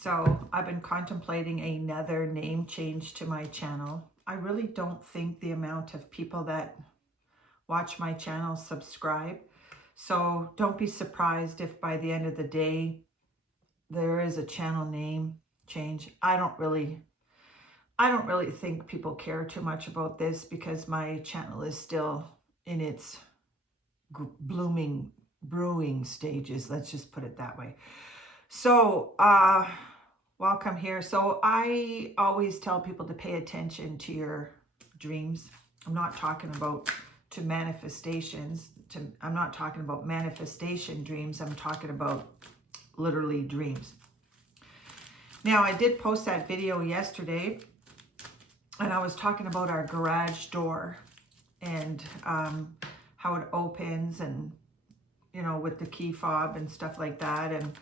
So I've been contemplating another name change to my channel. I really don't think the amount of people that watch my channel subscribe. So don't be surprised if by the end of the day there is a channel name change. I don't really think people care too much about this because my channel is still in its brewing stages. Let's just put it that way. So, welcome here. So I always tell people to pay attention to your dreams. I'm not talking about manifestations. I'm not talking about manifestation dreams. I'm talking about literally dreams. Now, I did post that video yesterday, and I was talking about our garage door and how it opens, and you know, with the key fob and stuff like that, and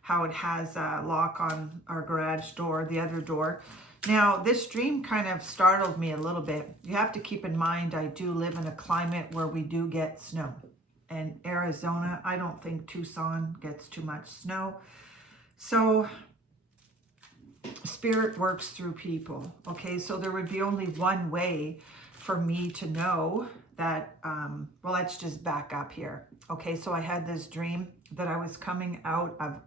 how it has a lock on our garage door, the other door. Now, this dream kind of startled me a little bit. You have to keep in mind, I do live in a climate where we do get snow. And Arizona, I don't think Tucson gets too much snow. So spirit works through people. Okay, so there would be only one way for me to know that, well, let's just back up here. Okay, so I had this dream that I was coming out of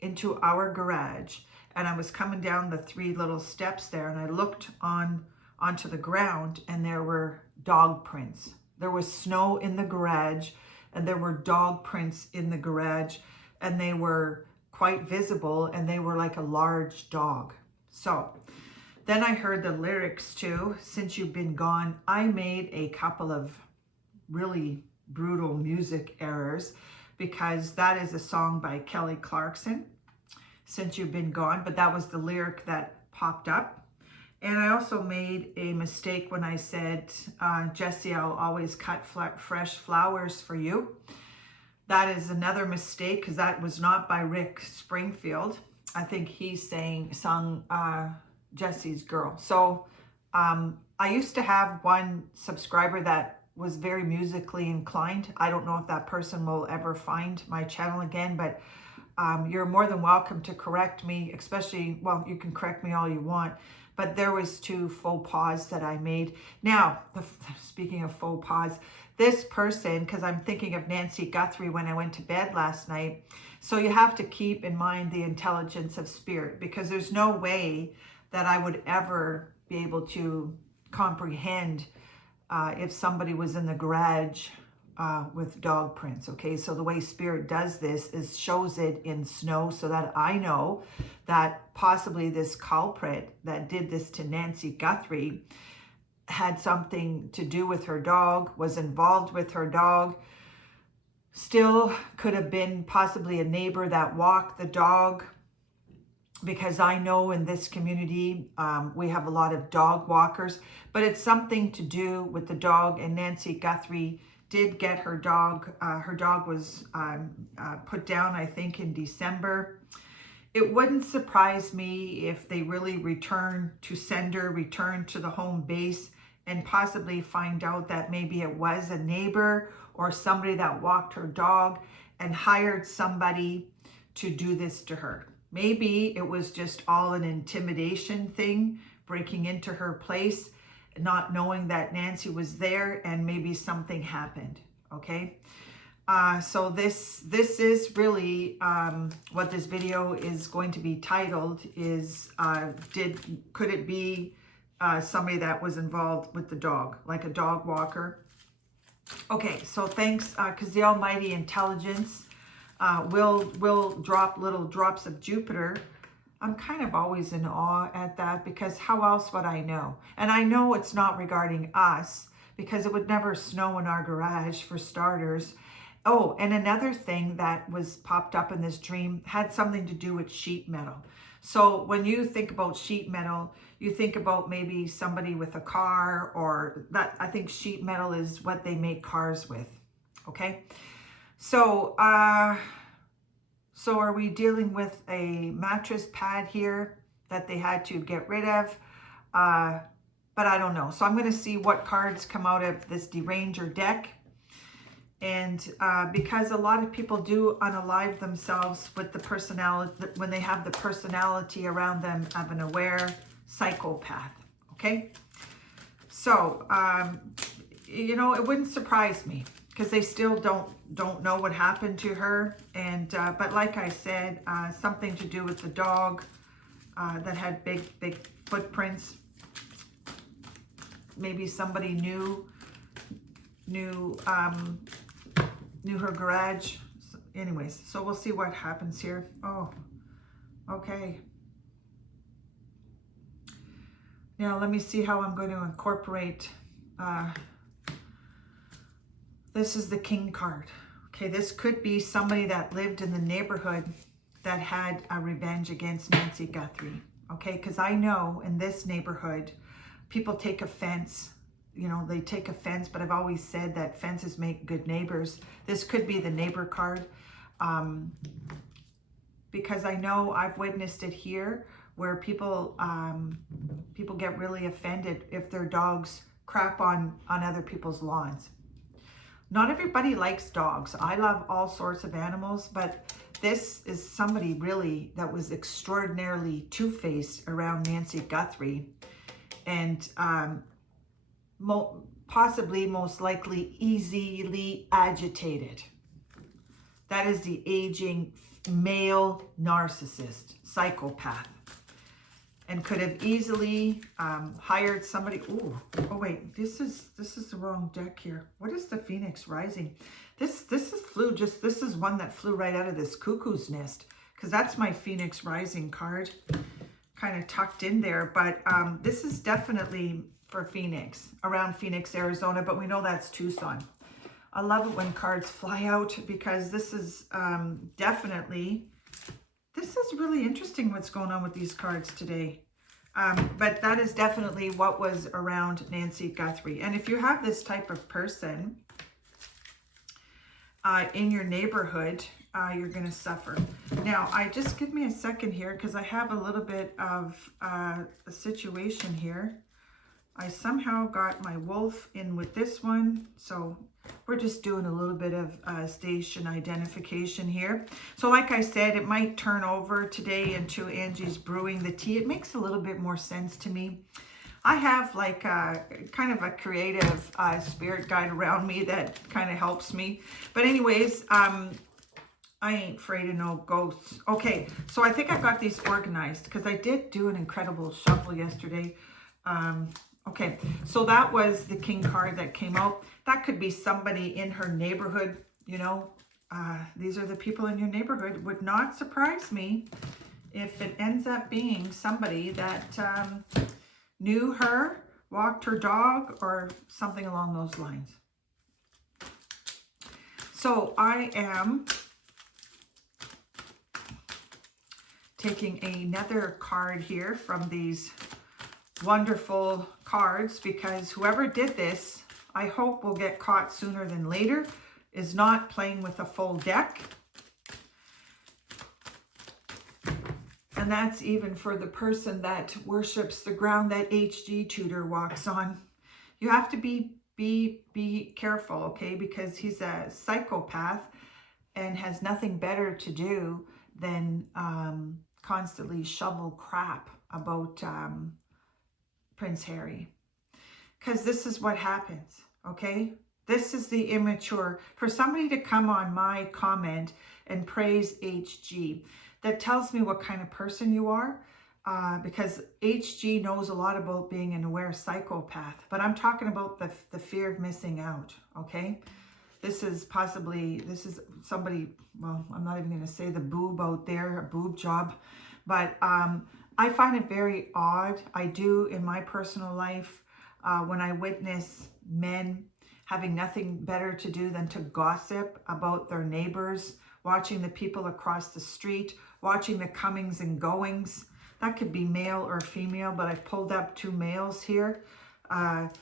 into our garage, and I was coming down the 3 little steps there, and I looked onto the ground, and there were dog prints. There was snow in the garage, and there were dog prints in the garage, and they were quite visible, and they were like a large dog. So then I heard the lyrics too, Since You've Been Gone. I made a couple of really brutal music errors because that is a song by Kelly Clarkson, Since You've Been Gone, but that was the lyric that popped up. And I also made a mistake when I said, Jesse, I'll always cut fresh flowers for you. That is another mistake because that was not by Rick Springfield. I think he sung Jesse's Girl. So I used to have one subscriber that was very musically inclined. I don't know if that person will ever find my channel again, but you're more than welcome to correct me, especially, well, you can correct me all you want, but there was 2 faux pas that I made. Now, speaking of faux pas, this person, because I'm thinking of Nancy Guthrie when I went to bed last night, so you have to keep in mind the intelligence of spirit, because there's no way that I would ever be able to comprehend if somebody was in the garage with dog prints. Okay, so the way spirit does this is shows it in snow so that I know that possibly this culprit that did this to Nancy Guthrie had something to do with her dog, was involved with her dog, still could have been possibly a neighbor that walked the dog, because I know in this community we have a lot of dog walkers, but it's something to do with the dog. And Nancy Guthrie did get her dog. Her dog was put down, I think, in December. It wouldn't surprise me if they really return to sender, return to the home base, and possibly find out that maybe it was a neighbor or somebody that walked her dog and hired somebody to do this to her. Maybe it was just all an intimidation thing, breaking into her place, not knowing that Nancy was there, and maybe something happened. Okay, so this is really what this video is going to be titled is could it be somebody that was involved with the dog, like a dog walker? Okay, so thanks, because the almighty intelligence will drop little drops of Jupiter. I'm kind of always in awe at that, because how else would I know? And I know it's not regarding us, because it would never snow in our garage, for starters. Oh, and another thing that was popped up in this dream had something to do with sheet metal. So when you think about sheet metal, you think about maybe somebody with a car, or that, I think sheet metal is what they make cars with. Okay, so so are we dealing with a mattress pad here that they had to get rid of? But I don't know. So I'm going to see what cards come out of this Deranger deck. And because a lot of people do unalive themselves with the personality, when they have the personality around them of an aware psychopath, okay? So, you know, it wouldn't surprise me because they still don't know what happened to her. And but like I said, something to do with the dog that had big footprints. Maybe somebody knew her garage. Anyways, so we'll see what happens here. Oh, okay. Now let me see how I'm going to incorporate. This is the King card. Okay, this could be somebody that lived in the neighborhood that had a revenge against Nancy Guthrie. Okay, because I know in this neighborhood, people take offense. You know, they take offense, but I've always said that fences make good neighbors. This could be the neighbor card. Because I know I've witnessed it here where people get really offended if their dogs crap on other people's lawns. Not everybody likes dogs. I love all sorts of animals, but this is somebody really that was extraordinarily two-faced around Nancy Guthrie, and possibly, most likely, easily agitated. That is the aging male narcissist, psychopath, and could have easily hired somebody. Ooh, oh wait, this is the wrong deck here. What is the Phoenix Rising? This is one that flew right out of this cuckoo's nest, because that's my Phoenix Rising card, kind of tucked in there. But this is definitely for Phoenix, around Phoenix, Arizona, but we know that's Tucson. I love it when cards fly out, because this is definitely, this is really interesting what's going on with these cards today. But that is definitely what was around Nancy Guthrie. And if you have this type of person in your neighborhood, you're going to suffer. Now, just give me a second here, because I have a little bit of a situation here. I somehow got my wolf in with this one, so we're just doing a little bit of station identification here. So like I said, it might turn over today into Angie's brewing the tea. It makes a little bit more sense to me. I have like kind of a creative spirit guide around me that kind of helps me. But anyways, I ain't afraid of no ghosts. Okay, so I think I got these organized, because I did do an incredible shuffle yesterday. Okay, so that was the King card that came out. That could be somebody in her neighborhood, you know. These are the people in your neighborhood. Would not surprise me if it ends up being somebody that knew her, walked her dog, or something along those lines. So I am taking another card here from these wonderful cards, because whoever did this, I hope will get caught sooner than later, is not playing with a full deck. And that's even for the person that worships the ground that HG Tudor walks on. You have to be careful, okay? Because he's a psychopath and has nothing better to do than constantly shovel crap about Prince Harry. Because this is what happens, okay? This is the immature. For somebody to come on my comment and praise HG, that tells me what kind of person you are, because HG knows a lot about being an aware psychopath. But I'm talking about the fear of missing out, okay? This is somebody, well, I'm not even going to say the boob out there, a boob job, but I find it very odd. I do in my personal life when I witness men having nothing better to do than to gossip about their neighbors, watching the people across the street, watching the comings and goings. That could be male or female, but I've pulled up two males here. I'm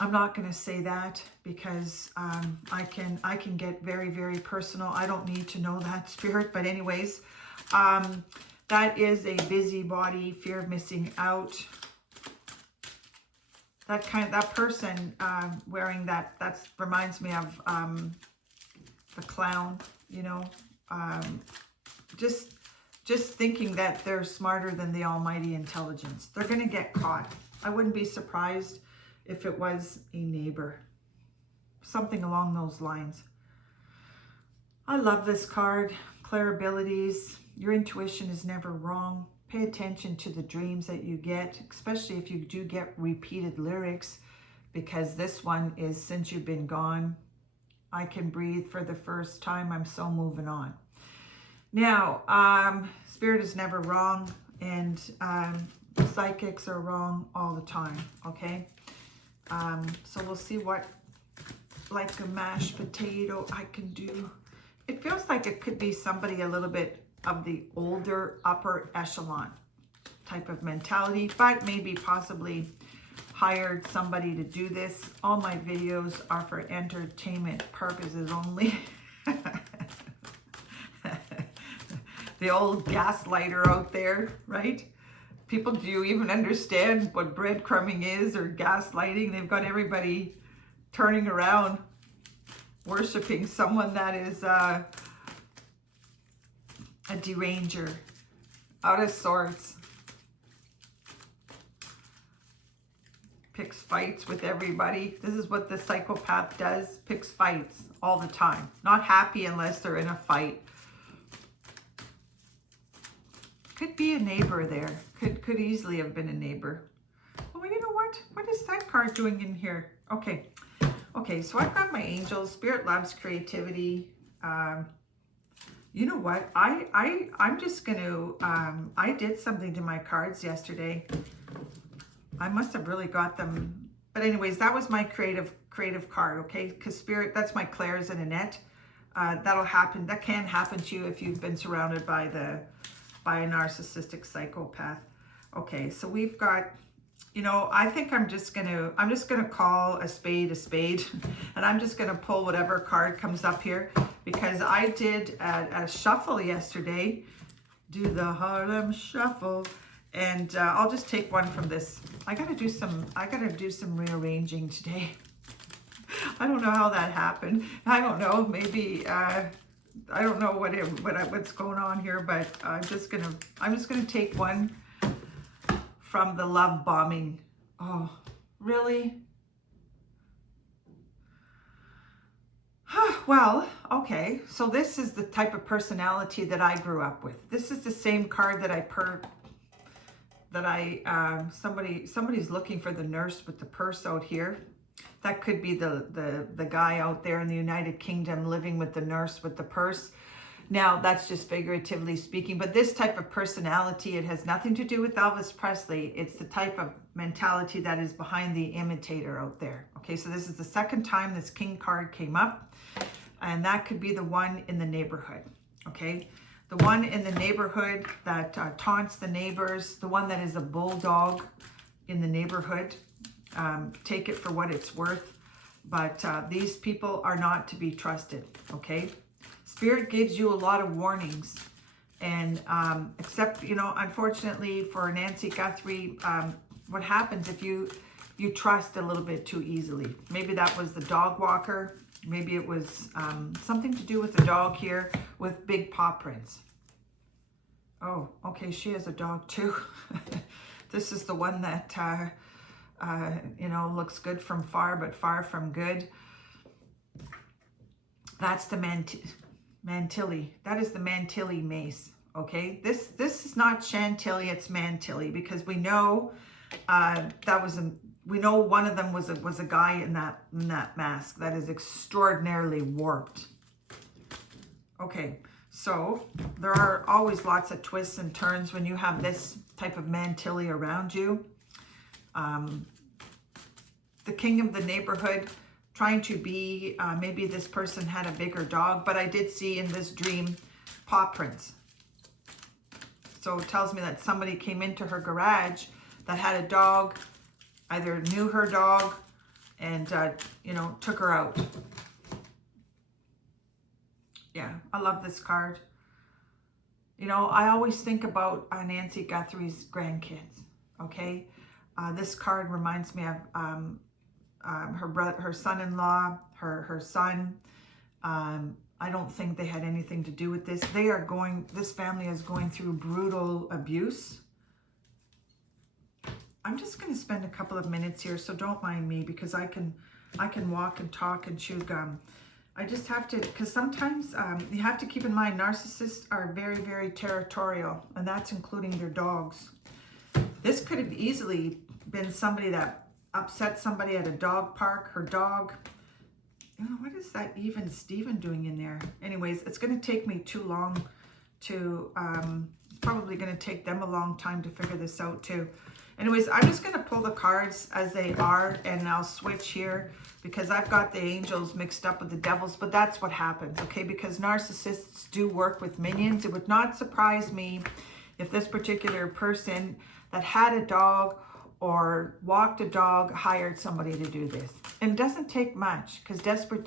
not going to say that, because I can get very, very personal. I don't need to know that, spirit. But anyways, that is a busybody, fear of missing out. that person wearing that, reminds me of the clown, you know, just thinking that they're smarter than the almighty intelligence. They're going to get caught. I wouldn't be surprised if it was a neighbor. Something along those lines. I love this card. Clair abilities. Your intuition is never wrong. Pay attention to the dreams that you get, especially if you do get repeated lyrics, because this one is, since you've been gone, I can breathe for the first time. I'm so moving on. Now, Spirit is never wrong, and psychics are wrong all the time, okay? So we'll see what, like a mashed potato, I can do. It feels like it could be somebody a little bit of the older upper echelon type of mentality, but maybe possibly hired somebody to do this. All my videos are for entertainment purposes only. The old gaslighter out there, right? People, do you even understand what breadcrumbing is or gaslighting? They've got everybody turning around, worshiping someone that is a deranger, out of sorts, picks fights with everybody. This is what the psychopath does, picks fights all the time. Not happy unless they're in a fight. Could be a neighbor there. Could easily have been a neighbor. Oh, you know what? What is that card doing in here? Okay. Okay, so I've got my angels. Spirit loves creativity. You know what? I'm just going to, I did something to my cards yesterday. I must have really got them. But anyways, that was my creative card, okay? Because Spirit, that's my Claire's and Annette. That'll happen. That can happen to you if you've been surrounded by a narcissistic psychopath. Okay, so we've got, you know, I think I'm just gonna call a spade, and I'm just gonna pull whatever card comes up here, because I did a shuffle yesterday, do the Harlem Shuffle, and I'll just take one from this. I gotta do some rearranging today. I don't know how that happened. I don't know, maybe I don't know what's going on here, but I'm just gonna take one from the love bombing. Oh, really? Well, okay. So this is the type of personality that I grew up with. This is the same card that somebody's looking for the nurse with the purse out here. That could be the guy out there in the United Kingdom living with the nurse with the purse. Now, that's just figuratively speaking, but this type of personality, it has nothing to do with Elvis Presley. It's the type of mentality that is behind the imitator out there. Okay, so this is the second time this king card came up, and that could be the one in the neighborhood. Okay, the one in the neighborhood that taunts the neighbors, the one that is a bulldog in the neighborhood. Take it for what it's worth, but these people are not to be trusted, okay? Spirit gives you a lot of warnings, and except, you know, unfortunately for Nancy Guthrie, what happens if you trust a little bit too easily? Maybe that was the dog walker. Maybe it was something to do with the dog here with big paw prints. Oh, okay, she has a dog too. This is the one that... you know, looks good from far, but far from good. That's the Mantilli. That is the Mantilli mace. Okay, this is not Chantilly, it's Mantilli, because we know we know one of them was a guy in that mask that is extraordinarily warped. Okay, so there are always lots of twists and turns when you have this type of Mantilli around you. The king of the neighborhood, trying to be, maybe this person had a bigger dog, but I did see in this dream paw prints. So it tells me that somebody came into her garage that had a dog, either knew her dog, and, you know, took her out. Yeah, I love this card. You know, I always think about Nancy Guthrie's grandkids, okay? This card reminds me of her son-in-law, her son. I don't think they had anything to do with this. This family is going through brutal abuse. I'm just going to spend a couple of minutes here, so don't mind me, because I can walk and talk and chew gum. I just have to, because sometimes you have to keep in mind narcissists are very, very territorial, and that's including their dogs. This could have easily been somebody that upset somebody at a dog park. Her dog, what is that even Steven doing in there? Anyways, it's going to take me too long to, it's probably going to take them a long time to figure this out too. Anyways, I'm just going to pull the cards as they are, and I'll switch here because I've got the angels mixed up with the devils, but that's what happens, okay? Because narcissists do work with minions. It would not surprise me if this particular person that had a dog or walked a dog hired somebody to do this. And it doesn't take much, because desperate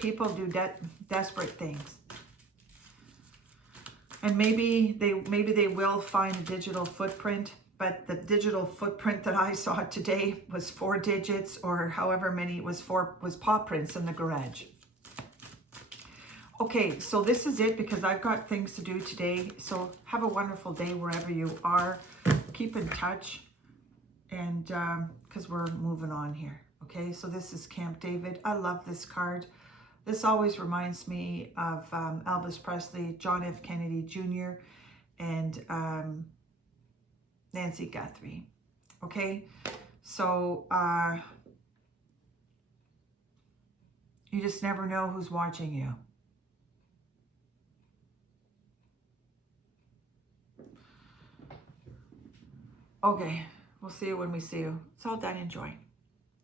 people do desperate things. And maybe they will find a digital footprint, but the digital footprint that I saw today was 4 digits, or however many it was, was paw prints in the garage. Okay, so this is it, because I've got things to do today. So have a wonderful day wherever you are. Keep in touch, and because we're moving on here. Okay, so this is Camp David. I love this card. This always reminds me of Elvis Presley, John F. Kennedy Jr., and Nancy Guthrie. Okay, so you just never know who's watching you. Okay, we'll see you when we see you. It's all done. Enjoy.